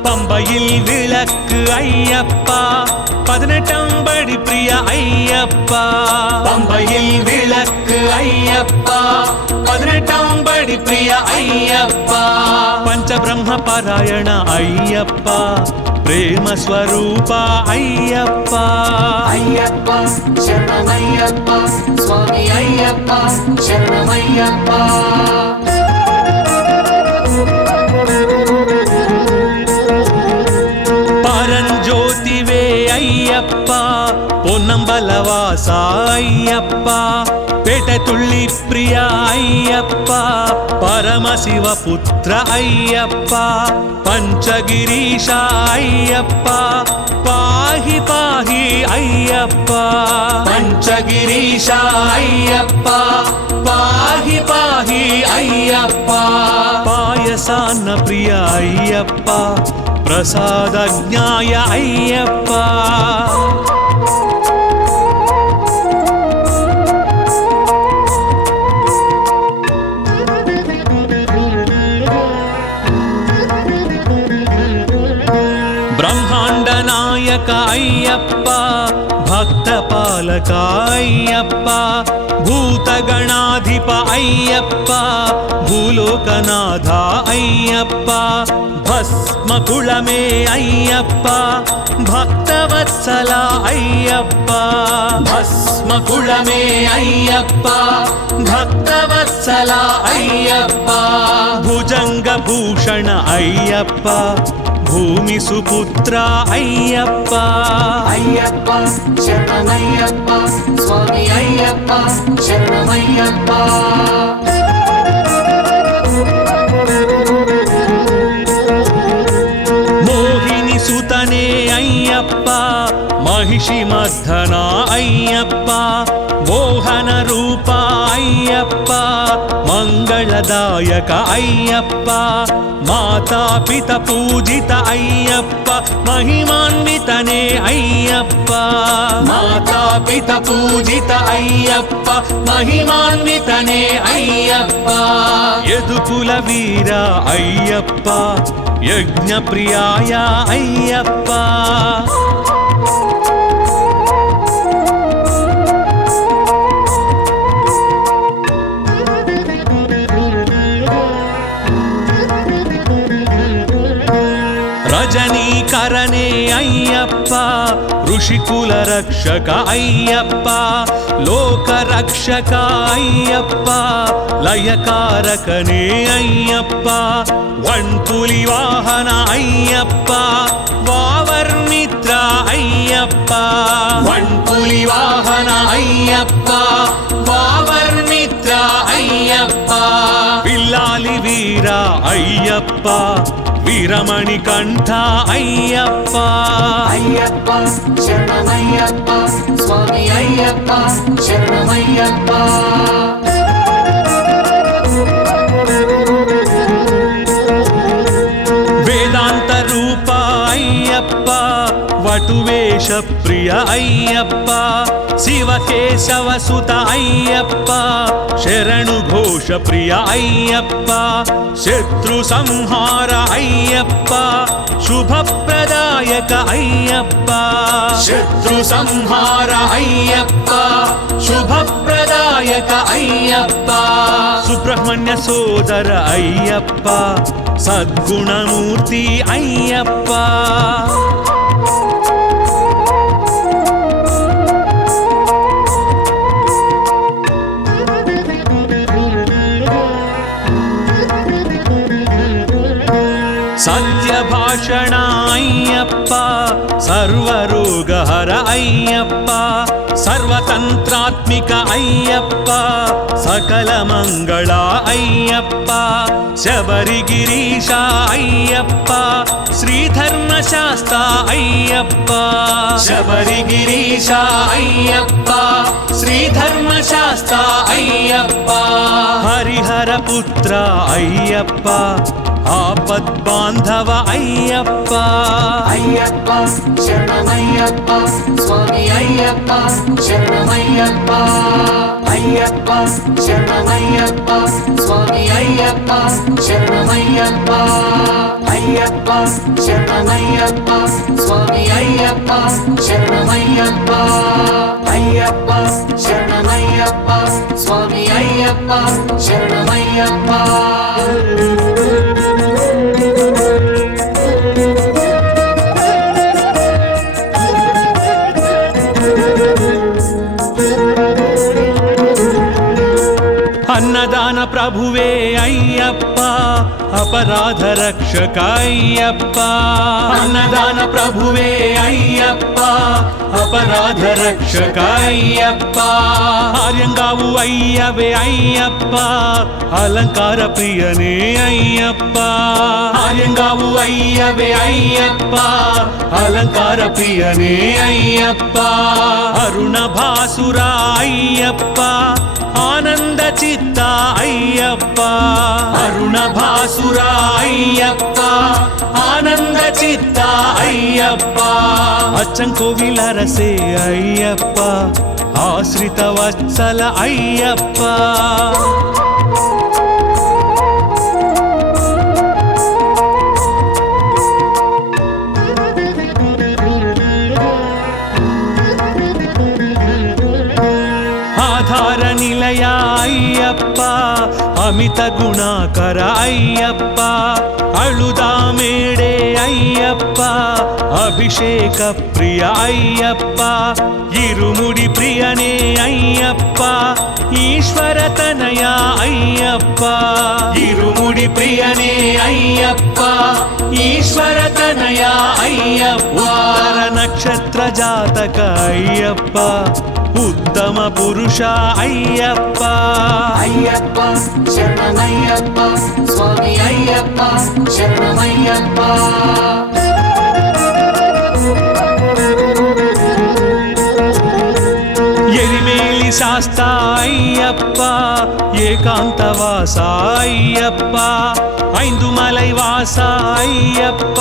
பம்பையில் விளக்கு ஐயப்பா 18 படி பிரிய ஐயப்பா பம்பையில் விளக்கு ஐயப்பா 18 படி பிரிய ஐயப்பா పంచబ్రహ్మ పారాయణ అయ్యప్ప ప్రేమ స్వరూప అయ్యప్ప అయ్యప్ప శరణమయ్యప్ప స్వామి అయ్యప్ప శరణమయ్యప్ప పరంజ్యోతివే అయ్యప్ప పొన్నంబలవాస అయ్యప్ప పెటతుళ్ళి ప్రియ అయ్యప్ప పరమశివ పుత్ర అయ్యప్ప పంచగిరీశ అయ్యప్ప పాహి పాహి అయ్యప్ప పంచగిరీశ అయ్యప్ప పాహి పాహి అయ్యప్ప పాయసాన్న ప్రియ అయ్యప్ప ప్రసాదజ్ఞాయ అయ్యప్ప బ్రహ్మాండ నాయక అయ్యప్ప భక్త పాలక అయ్యప్ప భూతగణాధిప అయ్యప్ప భూలోకనాథ అయ్యప్ప భస్మకుళమే అయ్యప్ప భక్తవత్సల అయ్యప్ప భస్మకుళమే అయ్యప్ప భక్తవత్సల అయ్యప్ప భుజంగ భూషణ అయ్యప్ప భూమి సుపుత్ర అయ్యప్ప అయ్యప్ప శరణమయ్యప్ప స్వామి అయ్యప్ప శరణమయ్యప్ప మోహిని సుతనే అయ్యప్ప మహిషి మర్ధన అయ్యప్ప మోహన రూప అయ్యప్ప మంగళదాయక అయ్యప్ప మాతాపిత పూజిత అయ్యప్ప మహిమాన్వితనే అయ్యప్ప మాతాపిత పూజిత అయ్యప్ప మహిమాన్వితనే అయ్యప్ప యదుకుల వీర అయ్యప్ప యజ్ఞ ప్రియాయ అయ్యప్ప రజనీకరణే అయ్యప్ప ఋషికుల రక్షక అయ్యప్ప లోక రక్షక అయ్యప్ప లయకారకనే అయ్యప్ప వన్పులి వాహన అయ్యప్ప వావర్మిత్ర అయ్యప్ప వన్పులి వాహన అయ్యప్ప వావర్మిత్ర అయ్యప్ప పిల్లాలి వీర అయ్యప్ప వీరమణి కంఠ అయ్యప్ప అయ్యప్ప శరణమయ్యప్ప స్వామి అయ్యప్ప శరణమయ్యప్ప వేదాంత రూప అయ్యప్ప వటువేష ప్రియ అయ్యప్ప శివకేశవ సుత అయ్యప్ప శరణు ఘోష ప్రియ అయ్యప్ప శత్రు సంహార అయ్యప్ప శుభప్రదాయక అయ్యప్ప శత్రు సంహార అయ్యప్ప శుభప్రదాయక అయ్యప్ప సుబ్రహ్మణ్య సోదర అయ్యప్ప సద్గుణమూర్తి అయ్యప్ప సత్యభాషణ అయ్యప్ప సర్వరోగహర అయ్యప్ప సర్వతంత్రాత్మిక అయ్యప్ప సకల మంగళ అయ్యప్ప శబరిగిరీశ అయ్యప్ప శ్రీధర్మశాస్త్ర అయ్యప్ప శబరిగిరీశ అయ్యప్ప శ్రీధర్మశాస్త్ర అయ్యప్ప హరిహర పుత్ర అయ్యప్ప ఆపద్బాంధవ అయ్యప్ప అయ్యప్ప శరణమయ్యప్ప స్వామి అయ్యప్ప శరణమయ్యప్ప అయ్యప్ప శరణమయ్యప్ప స్వామి అయ్యప్ప శరణమయ్యప్ప అయ్యప్ప శరణమయ్యప్ప స్వామి అయ్యప్ప శరణమయ్యప్ప అయ్యప్ప శరణమయ్యప్ప స్వామి అయ్యప్ప శరణమయ్యప్ప అన్నదాన ప్రభువే అయ్యప్ప అపరాధ రక్షక అయ్యప్ప అన్నదాన ప్రభువే అయ్యప్ప అపరాధ రక్షక అయ్యప్ప ఆర్యంగావు అయ్యవే అయ్యప్ప అలంకార ప్రియనే అయ్యప్ప ఆర్యంగావు అయ్యవే అయ్యప్ప అలంకార ప్రియనే అయ్యప్ప అరుణ భాసుర అయ్యప్ప ఆనంద చిత్త అయ్యప్ప అరుణ భాసుర అయ్యప్ప ఆనంద చిత్త అయ్యప్ప అచ్చంకోవిలరసే అయ్యప్ప ఆశ్రిత వత్సల అయ్యప్ప ఆధార నిలయ అయ్యప్ప అమిత గుణాకర అయ్యప్ప అళుదామేడే అయ్యప్ప అభిషేక ప్రియ అయ్యప్ప ఇరుముడి ప్రియనే అయ్యప్ప ఈశ్వర తనయ అయ్యప్ప ఇరుముడి ప్రియనే అయ్యప్ప ఈశ్వర తనయ అయ్యప్ప ఉత్తర నక్షత్ర జాతక అయ్యప్ప ఉత్తమ పురుష అయ్యప్ప అయ్యప్ప శరణమయ్యప్ప స్వామి అయ్యప్ప శరణమయ్యప్ప ఎరిమేలి శాస్త అయ్యప్ప ఏకాంతవాస అయ్యప్ప ఐందుమలై వాస అయ్యప్ప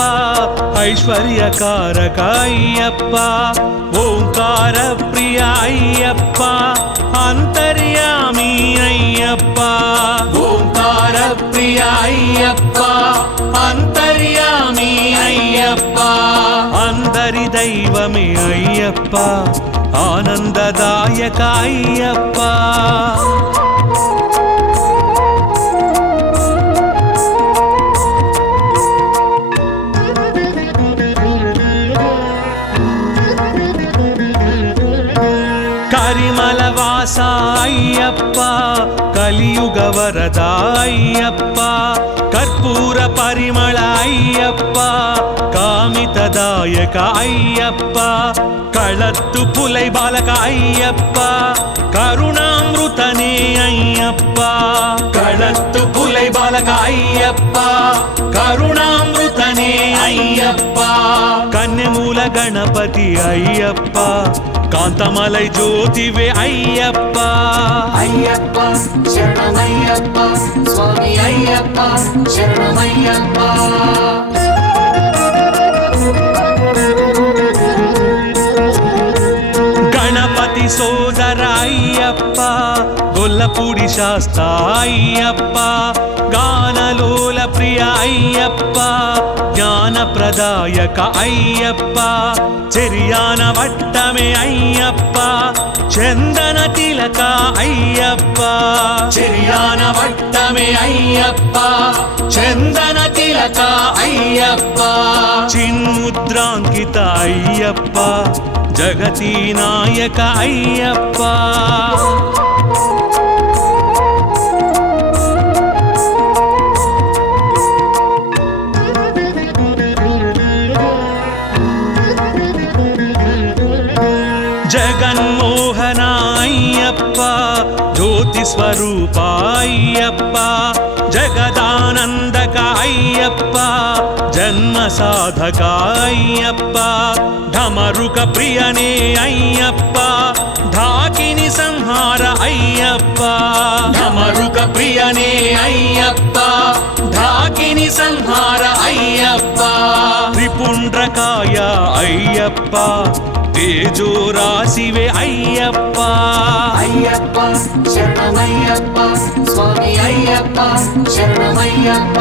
ఐశ్వర్యకారక అయ్యప్ప ఓంకార ప్రియ అయ్యప్ప అంతర్యామి అయ్యప్ప ఓంకార ప్రియ అయ్యప్ప అంతర్యామి అయ్యప్ప అందరి దైవమే అయ్యప్ప ఆనందదాయక అయ్యప్ప కరిమల వాస అయ్యప్ప కలియుగ వరద అయ్యప్ప కర్పూర పరిమళ అయ్యప్ప కామితదాయక అయ్యప్ప కళత్తు పులై బాలక అయ్యప్ప కరుణామృతనే అయ్యప్ప కళత్తు పులై బాలక అయ్యప్ప కరుణామృతనే అయ్యప్ప కన్యమూల గణపతి అయ్యప్ప కాంతమలై జ్యోతివే అయ్యప్ప అయ్యప్ప శరణమయ్యప్ప స్వామి అయ్యప్ప శరణమయ్యప్ప గణపతి సోదర అయ్యప్ప గొల్లపూడి శాస్త అయ్యప్ప గానలోల ప్రియ అయ్యప్ప జ్ఞానప్రదాయక అయ్యప్ప చెరియాన వట్టమే అయ్యప్ప చందన తిలక అయ్యప్ప చిర్యాన వట్టమే అయ్యప్ప చందన తిలక అయ్యప్ప చిన్ముద్రాంకిత అయ్యప్ప జగతి నాయక అయ్యప్ప జగన్మోహన అయ్యప్ప జ్యోతి స్వరూప అయ్యప్ప జగదానందక అయ్యప్ప జన్మ సాధక అయ్యప్ప ఢమరుక ప్రియనే అయ్యప్ప ఢాకిని సంహార అయ్యప్ప ఢమరుక ప్రియనే అయ్యప్ప ఢాకిని సంహార అయ్యప్ప త్రిపుండ్రకాయ అయ్యప్ప తేజో రాశివే అయ్యప్ప అయ్యప్ప శరణమయ్యప్ప స్వామి అయ్యప్ప శరణమయ్యప్ప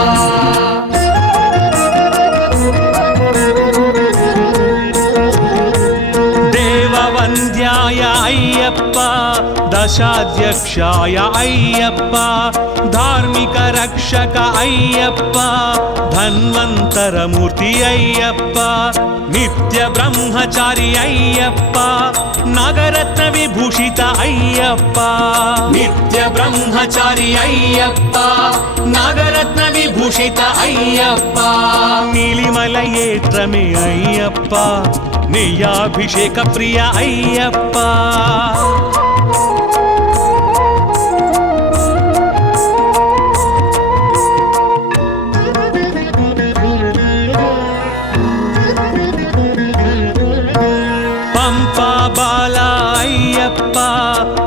దేవవంద్యాయ అయ్యప్ప దశాధ్యక్షాయ అయ్యప్ప ధార్మిక రక్షక అయ్యప్ప ధన్వంతరమూర్తి అయ్యప్ప నిత్య బ్రహ్మచారి అయ్యప్ప నాగరత్న విభూషిత అయ్యప్ప నిత్య బ్రహ్మచారి అయ్యప్ప నాగరత్న విభూషిత అయ్యప్ప నీలిమల ఏట్రమే అయ్యప్ప నెయ్యాభిషేక ప్రియ అయ్యప్ప పంపా బాల అయ్యప్ప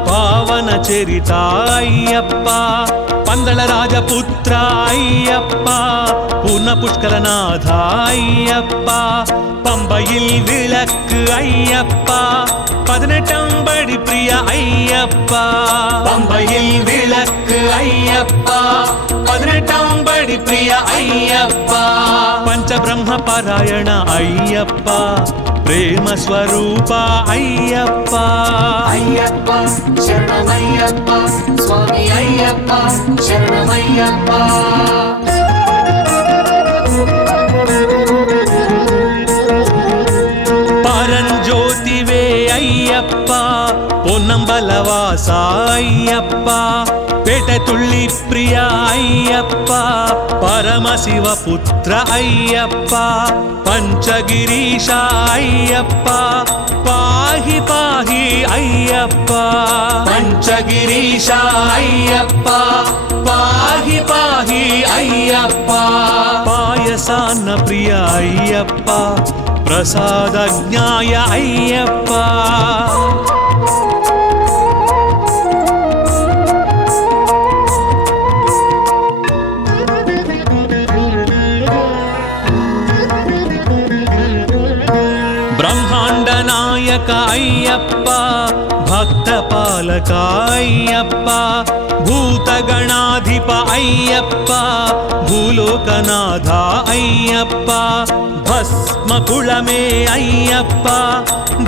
పావన చరిత అయ్యప్ప పందళ రాజపుత్ర అయ్యప్ప పూర్ణ పుష్కరనాథ అయ్యప్ప పంబയിൽ విளக்கு అయ్యప్ప 18 படி பிரிய ஐயப்பா பம்பையில் விளக்கு ஐயப்பா 18 படி பிரிய ஐயப்பா పంచబ్రహ్మ పారాయణ అయ్యప్ప ప్రేమ స్వరూప అయ్యప్ప అయ్యప్ప శరణమయ్యప్ప స్వామి అయ్యప్ప శరణమయ్యప్ప పరంజ్యోతివే అయ్యప్ప పొన్నంబలవాస అయ్యప్ప పేట తుళ్ళి ప్రియ అయ్యప్ప పరమశివ పుత్ర అయ్యప్ప పంచగిరీశ అయ్యప్ప పాహి పాహి అయ్యప్ప పంచగిరీశ అయ్యప్ప పాహి పాహి అయ్యప్ప పాయసాన్న ప్రియ అయ్యప్ప ప్రసాదజ్ఞాయ అయ్యప్ప బ్రహ్మాండ నాయక అయ్యప్ప భక్త పాలక అయ్యప్ప భూతగణాధిప అయ్యప్ప భూలోకనాథ అయ్యప్ప భస్మకుళమే అయ్యప్ప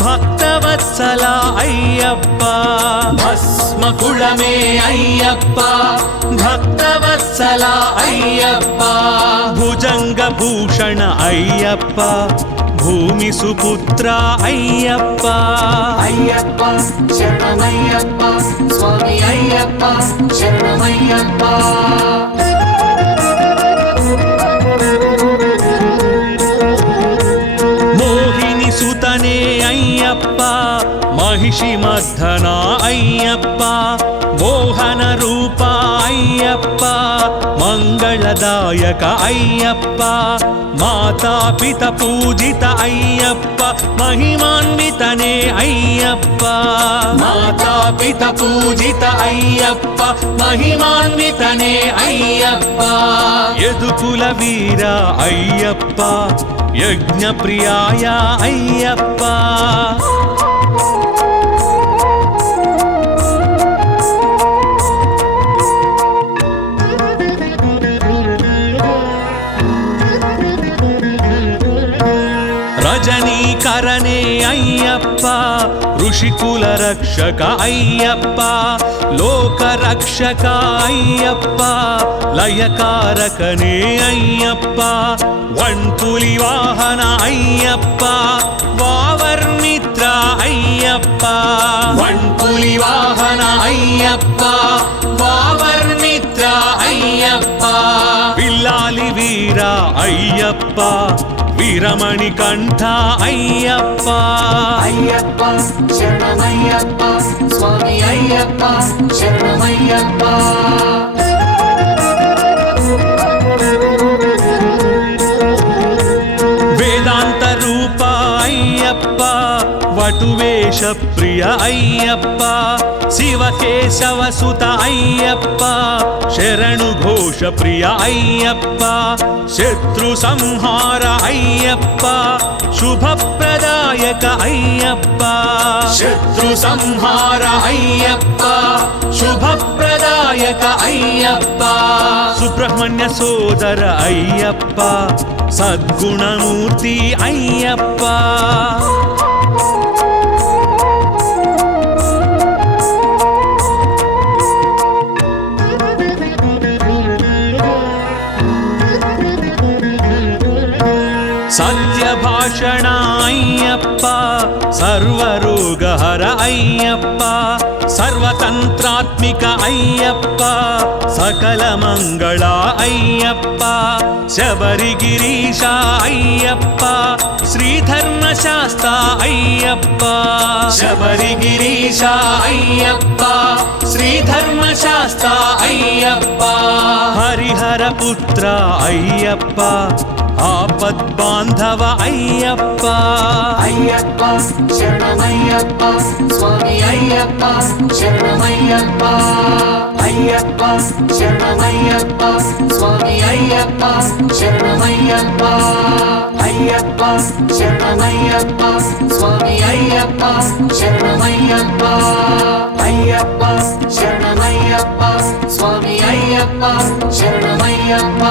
భక్తవత్సల అయ్యప్ప భస్మకుళమే అయ్యప్ప భక్తవత్సల అయ్యప్ప భుజంగ భూషణ అయ్యప్ప భూమి సుపుత్ర అయ్యప్ప అయ్యప్ప శరణమయ్యప్ప స్వామి అయ్యప్ప శరణమయ్యప్ప మోహిని సుతనే అయ్యప్ప మహిషి మర్ధన అయ్యప్ప మోహన రూప అయ్యప్ప మంగళదాయక అయ్యప్ప మాతాపిత పూజిత అయ్యప్ప మహిమాన్వితనే అయ్యప్ప మాతాపిత పూజిత అయ్యప్ప మహిమాన్వితనే అయ్యప్ప యదుకుల వీర అయ్యప్ప యజ్ఞ ప్రియాయ అయ్యప్ప రజనీకరణే అయ్యప్ప ఋషికుల రక్షక అయ్యప్ప లోక రక్షక అయ్యప్ప లయకారకనే అయ్యప్ప వన్పులి వాహన అయ్యప్ప వావర్మిత్ర అయ్యప్ప వన్పులి వాహన అయ్యప్ప వావర్మిత్ర అయ్యప్ప విల్లాలి వీర అయ్యప్ప వీరమణి కంఠ అయ్యప్ప అయ్యప్ప శరణమయ్యప్ప స్వామి అయ్యప్ప శరణమయ్యప్ప వేదాంత రూప అయ్యప్ప వటువేష ప్రియ అయ్యప్ప శివకేశవ సుత అయ్యప్ప శరణు ఘోష ప్రియ అయ్యప్ప శత్రు సంహార అయ్యప్ప శుభప్రదాయక అయ్యప్ప శత్రు సంహార అయ్యప్ప శుభప్రదాయక అయ్యప్ప సుబ్రహ్మణ్య సోదర అయ్యప్ప సద్గుణమూర్తి అయ్యప్ప సత్యభాషణ అయ్యప్ప సర్వరోగహర అయ్యప్ప సర్వతంత్రాత్మిక అయ్యప్ప సకల మంగళ అయ్యప్ప శబరిగిరీశ అయ్యప్ప శ్రీధర్మశాస్త్ర అయ్యప్ప శబరిగిరీశ అయ్యప్ప శ్రీధర్మశాస్త్ర అయ్యప్ప హరిహర పుత్ర అయ్యప్ప ఆపద్బాంధవ అయ్యప్ప అయ్యప్ప శరణమయ్యప్ప స్వామి అయ్యప్ప శరణమయ్యప్ప అయ్యప్ప శరణమయ్యప్ప స్వామి అయ్యప్ప శరణమయ్యప్ప అయ్యప్ప శరణమయ్యప్ప స్వామి అయ్యప్ప శరణమయ్యప్ప అయ్యప్ప శరణమయ్యప్ప స్వామి అయ్యప్ప శరణమయ్యప్ప